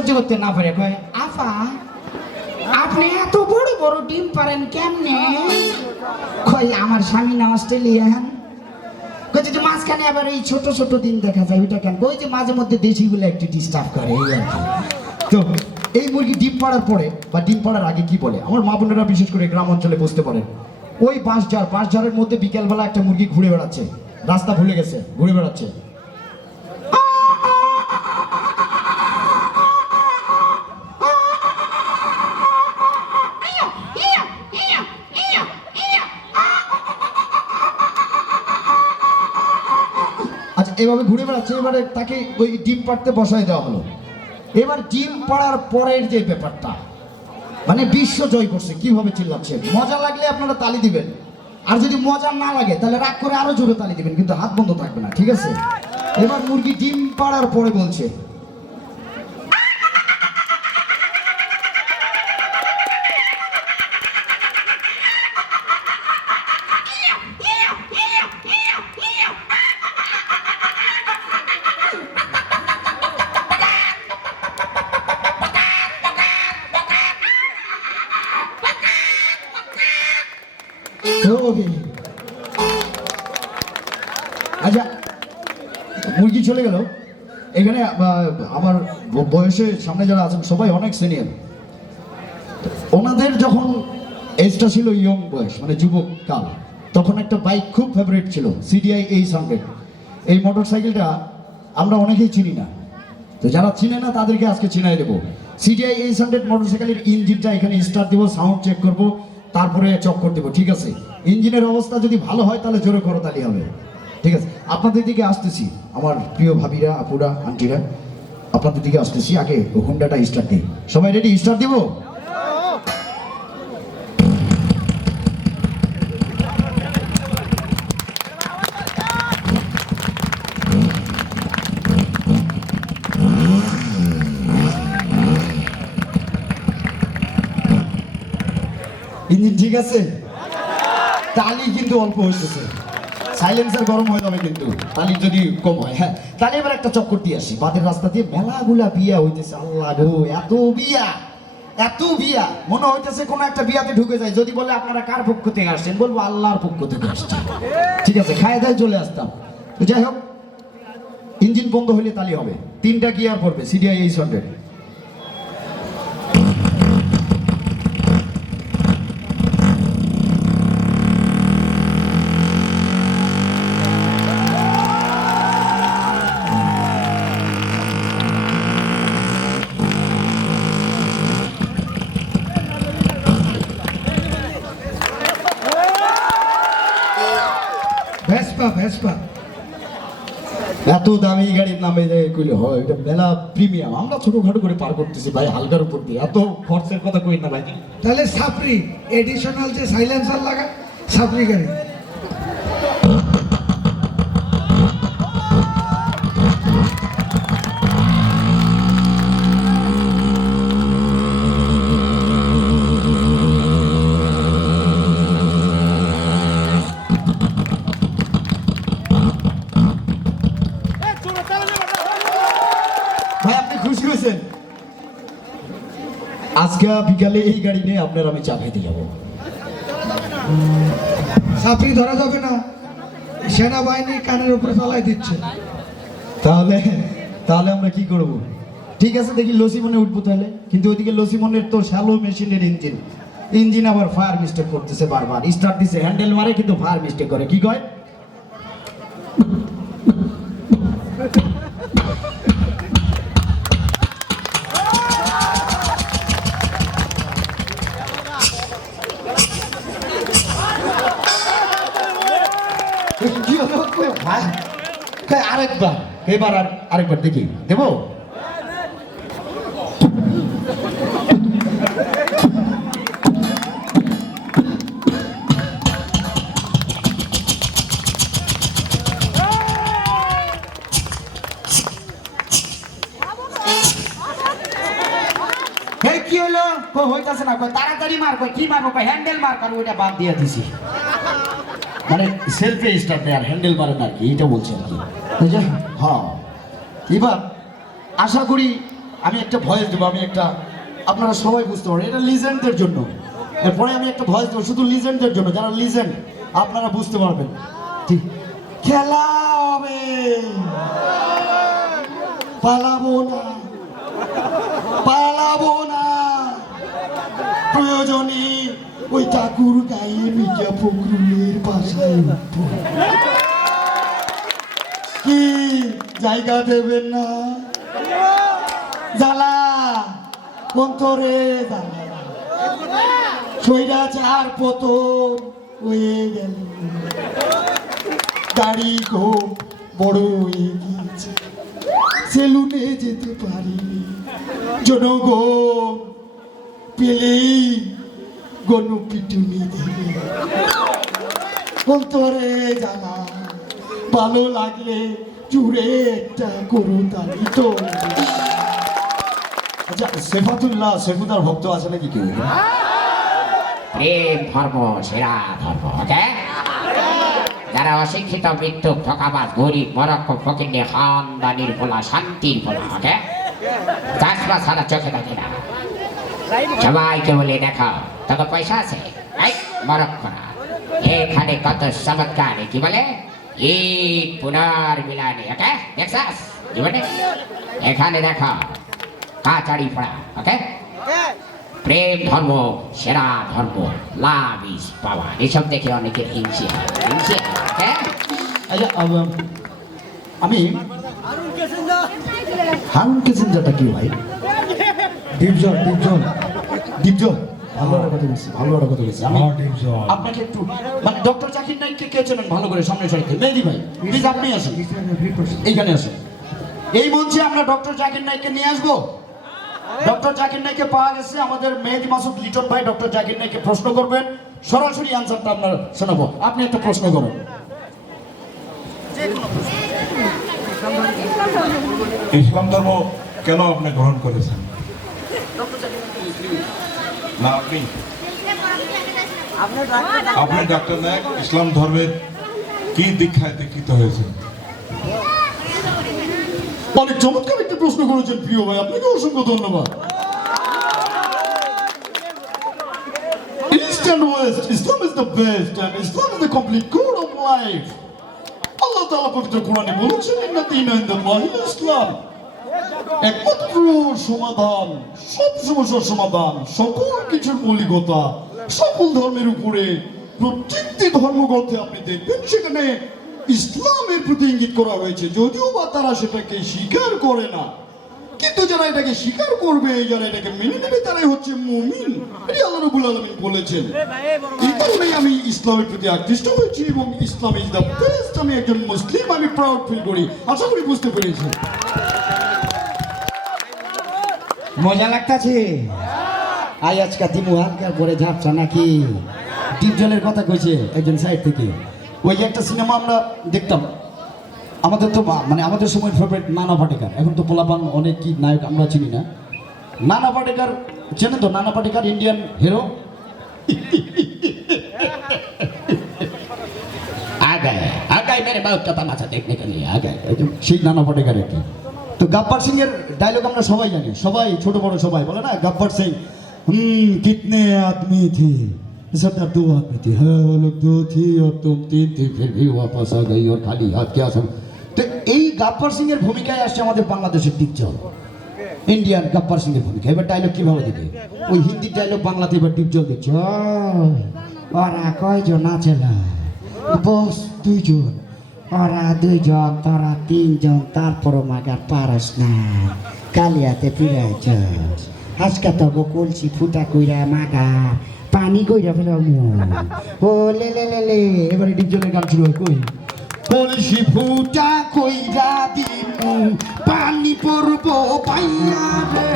সহ্য করতে না পারে কয় আফা আপনি এত বড় বড় ডিম পারেন কেমনে? কই আমার স্বামী না অস্ট্রেলিয়ান। কই যে মাঝখানে আবার এই ছোট ছোট ডিম দেখা যায় ওইটা কেন? ওই যে মাঝে মধ্যে দেশিগুলো একটু ডিস্টার্ব করে এই আর কি। তো এই মুরগি ডিম পাড়ার পরে বা ডিম পাড়ার আগে কি বলে আমার মা বোনেরা বিশেষ করে গ্রাম অঞ্চলে বুঝতে পারেন, ওই বাঁশঝাড়ের মধ্যে বিকেলবেলা একটা মুরগি ঘুরে বেড়াচ্ছে, রাস্তা ভুলে গেছে, ঘুরে বেড়াচ্ছে। আচ্ছা এভাবে ঘুরে বেড়াচ্ছে, এবারে তাকে ওই ডিম পাড়তে বসায় দেওয়া হলো। এবার ডিম পাড়ার পরের যে ব্যাপারটা মানে বিশ্ব জয় করছে, কিভাবে চিল্লাচ্ছে। মজা লাগলে আপনারা তালি দিবেন, আর যদি মজা না লাগে তাহলে রাগ করে আরো জোরে তালি দিবেন, কিন্তু হাত বন্ধ থাকবে না, ঠিক আছে? এবার মুরগি ডিম পাড়ার পরে বলছে আচ্ছা মুরগি চলে গেল। এখানে আমার বয়সে সামনে যারা আছেন সবাই অনেক সিনিয়র, ওনাদের যখন এজটা ছিল ইয়ং বয়স মানে যুবক কাল, তখন একটা বাইক খুব ফেভারিট ছিল সিডিআই 800। এই মোটর সাইকেলটা আমরা অনেকেই চিনি না, তো যারা চিনে না তাদেরকে আজকে চিনাই দেবো। সিডিআই 800 মোটর সাইকেলের ইঞ্জিনটা এখানে স্টার্ট দেবো, সাউন্ড চেক করবো, তারপরে চক্কর দেবো, ঠিক আছে? ইঞ্জিনের অবস্থা যদি ভালো হয় তাহলে জোরে করতালি হবে, ঠিক আছে? আপনাদের দিকে আসতেছি আমার প্রিয় ভাবিরা, আপুরা, আন্টিরা, আপনাদের দিকে আসতেছি। আগে হুন্ডাটা স্টার্ট দিই, সবাই রেডি? স্টার্ট দিব। ইঞ্জিন ঠিক আছে, তালি কিন্তু অল্প হইতেছে, সাইলেন্সার গরম হয়ে যাবে কিন্তু তালি যদি কম হয়। হ্যাঁ তাহলে এবার একটা চক্কর দিয়ে আসি। বাদের রাস্তা দিয়ে মেলাগুলা বিয়া হইতেছে, আল্লাহ গো এত বিয়া, এত বিয়া, মনে হইতেছে কোনো একটা বিয়াতে ঢুকে যায়। যদি বলে আপনারা কার পক্ষ থেকে আসছেন, বলবো আল্লাহর পক্ষ থেকে আসছে, ঠিক আছে? খায় দায় চলে আসতাম। তো যাই হোক, ইঞ্জিন বন্ধ হইলে তালি হবে, 3টা গিয়ার পড়বে সিডিআই 800। ভেসপা এত দামি গাড়ির নামে কইলে হয়, এটা মেলা প্রিমিয়াম। আমরা ছোটখাটো করে পার করতেছি ভাই, হালকার উপর দিয়ে, এত খরচের কথা কই না ভাই। তাহলে সাপরি এডিশনাল যে সাইলেন্সার লাগা, সাপরি গাড়ি। ভাই আপনি খুশি হয়েছেন? আজকে বিকালে এই গাড়ি নিয়ে আপনার আমি চা খাইতে যাবো। সাপরি ধরা যাবে না, সেনাবাহিনী কানের উপরে ফেলাই দিচ্ছে। তাহলে তাহলে আমরা কি করব? ঠিক আছে দেখি লসিমনে উঠবো তাহলে, কিন্তু ওইদিকে লসিমনের তো শ্যালো মেশিনের ইঞ্জিন আবার ফায়ার মিস্টেক করতেছে বারবার। স্টার্ট দিছে, হ্যান্ডেল মারে, কিন্তু ফায়ার মিস্টেক করে। কি কয়? কি হলো? আরেকবার, এবার আরেকবার দেখি দেবো। কি হলো? হইতাছে না, তাড়াতাড়ি মার, কি মারবো? হ্যান্ডেল মার, কারণ ওইটা বাদ দিয়ে দিছি। মানে সেলফে স্টার্ট দেয় আর হ্যান্ডেল মারে না আর কি, এটা বলছে আর কি। হ্যাঁ এবার আশা করি আমি একটা ভয়েস দেবো, আপনারা সবাই বুঝতে পারেন এটা লিজেন্ডদের জন্য। এরপরে আমি একটা ভয়েস দেবো শুধু লিজেন্ডদের জন্য, যারা লিজেন্ড আপনারা বুঝতে পারবেন। ঠিক, খেলা হবে, পালাবো না, পালাবো না, প্রয়োজনে ওই ঠাকুর গায়ে মির্জা ফখরুলের বাসায় উঠবো। কি জায়গা দেবেন না? জ্বালা অন্তরে জ্বালা, স্বৈরাচার পতন হয়ে গেল, দাড়ি খুব বড় হয়ে গিয়েছে, সেলুনে যেতে পারিনি, জনগণ পেলেই গণপিটুনি দেবে, অন্তরে জ্বালা, ভালো লাগলে জুড়ে একটা করু তাই তো। আচ্ছা, সেফাতুল্লাহ সেফুদার ভক্ত আছে নাকি কেউ? প্রেম ধর্ম সেরা ধর্ম, ওকে? যারা অশিক্ষিত, মৃত্যু, ঠকাবাজ, গরিব, মরক্ষ, ফকিন্নি, খানদানির বলা, শান্তির বলা, ওকে? চাষবা ছাড়া চোখে দেখে না। সবাইকে বলে দেখো তোকে পয়সা আছে, এই মরক্করা এখানে কত চমৎকার, কি বলে ঈদ পুনর্মিলনী, ওকে? দেখছাস জীবনে এখানে দেখো কাচারি পড়া, ওকে? প্রেম ধর্ম সেরা ধর্ম, লাভ ইজ পাওয়ার, এসব দেখে অনেকের হিংসে হয়, হিংসে হয়, ওকে? আচ্ছা, আমি হারুন কেসেঞ্জারটা কি ভাই? ডিপজল ডিপজল দীপজল ভালো একটা কথা বলছি, ভালো একটা কথা বলছি। আমি ডিপজল আপনাকে একটু মানে ডক্টর জাকির নাইককে কে চেনেন ভালো করে? সামনে সারিতে মেহেদী ভাই, প্লিজ আপনি আসুন, এইখানে আসুন। এই মঞ্চে আমরা ডক্টর জাকির নাইককে নিয়ে আসবো। ডক্টর জাকির নাইককে পাওয়া গেছে, আমাদের মেহেদী মাসুদ লিটন ভাই ডক্টর জাকির নাইককে প্রশ্ন করবেন, সরাসরি আনসারটা আপনার শোনাবো। আপনি একটা প্রশ্ন করুন। ইসলাম ধর্ম কেন আপনি গ্রহণ করেছেন? না, আপনি ডাক্তার নায়ক ইসলাম ধর্মের কি দীক্ষায় দীক্ষিত হয়েছেন? অনেক চমৎকার একটা প্রশ্ন করেছেন প্রিয় ভাই, আপনাকে অসংখ্য ধন্যবাদ। East and West, Islam is the best and Islam is the complete code of life. আল্লাহ তাআলা পবিত্র কোরআনে বলেছেন ইন্না দীনা ইনদাল্লাহিল ইসলাম, একমাত্র সমাধান, সব সমস্যার সমাধান, সকল কিছুর মৌলিকতা, সকল ধর্মের উপরে প্রত্যেকটি ধর্মগ্রন্থে আপনি দেখবেন সেখানে ইসলামের প্রতি ইঙ্গিত করা হয়েছে, যদিও বা তারা সেটাকে স্বীকার করে না, কিন্তু যারা এটাকে স্বীকার করবে, যারা এটাকে মেনে নেবে, তারাই হচ্ছে মুমিন। এটি আল্লাহ রাব্বুল আলামিন বলেছেন। এই কারণেই আমি ইসলামের প্রতি আকৃষ্ট হয়েছি এবং ইসলাম ইজ দ্য বেস্ট। আমি একজন মুসলিম, আমি প্রাউড ফিল করি। আশা করি বুঝতে পেরেছি। মজা লাগতাছে? আই আজকা দিমু হালকার পরে ঝাপসা নাকি? ডিপজলের কথা কইছে একজন সাইড থেকে। ওই যে একটা সিনেমা আমরা দেখতাম, আমাদের তো মানে আমাদের সময় ফেভারিট নানা পাটেকার, এখন তো পোলাপান অনেক কি নায়ক আমরা চিনি না। নানা পাটেকার চেনেন তো? নানা পাটেকার ইন্ডিয়ান হিরো। আগায় আগায় মেরে বহুত কথা মাথা দেখনে কে লিয়ে আগায়। সেই নানা পাটেকার আর কি। তো গাব্বার সিং এর ডায়লগ আমরা সবাই জানি, সবাই ছোট বড় সবাই বলে না গাব্বার সিং कितने आदमी थे? सरदार 2 आदमी थे, हाँ लोग 2 थी और तुम 3 थी, फिर भी वापस आ गई और खाली हाथ क्या सब। তো এই গাব্বার সিং এর ভূমিকায় আসছে আমাদের বাংলাদেশের ডিপজল, ইন্ডিয়ান গাব্বার সিং এর ভূমিকা। এবার ডায়লগ কিভাবে দিবে? ওই হিন্দি ডায়লগ বাংলাতে এবার ডিপজল দিচ্ছে। ওরা কয়জন আছে না? বস 2 জন, ওরা 2 জন, তোরা 3 জন, তারপরও মাগার পারস না, কালিয়াতে ফিরাইছস। আজকে তো কলসি ফুটা কইরা মাগা পানি কইরা ফেলামু। ও লে লে লে লে, এবারে ডিপজলের গান শুরু হয়। কই কলসি ফুটা কইরা দিমু, পানি পড়বো পাইয়া রে।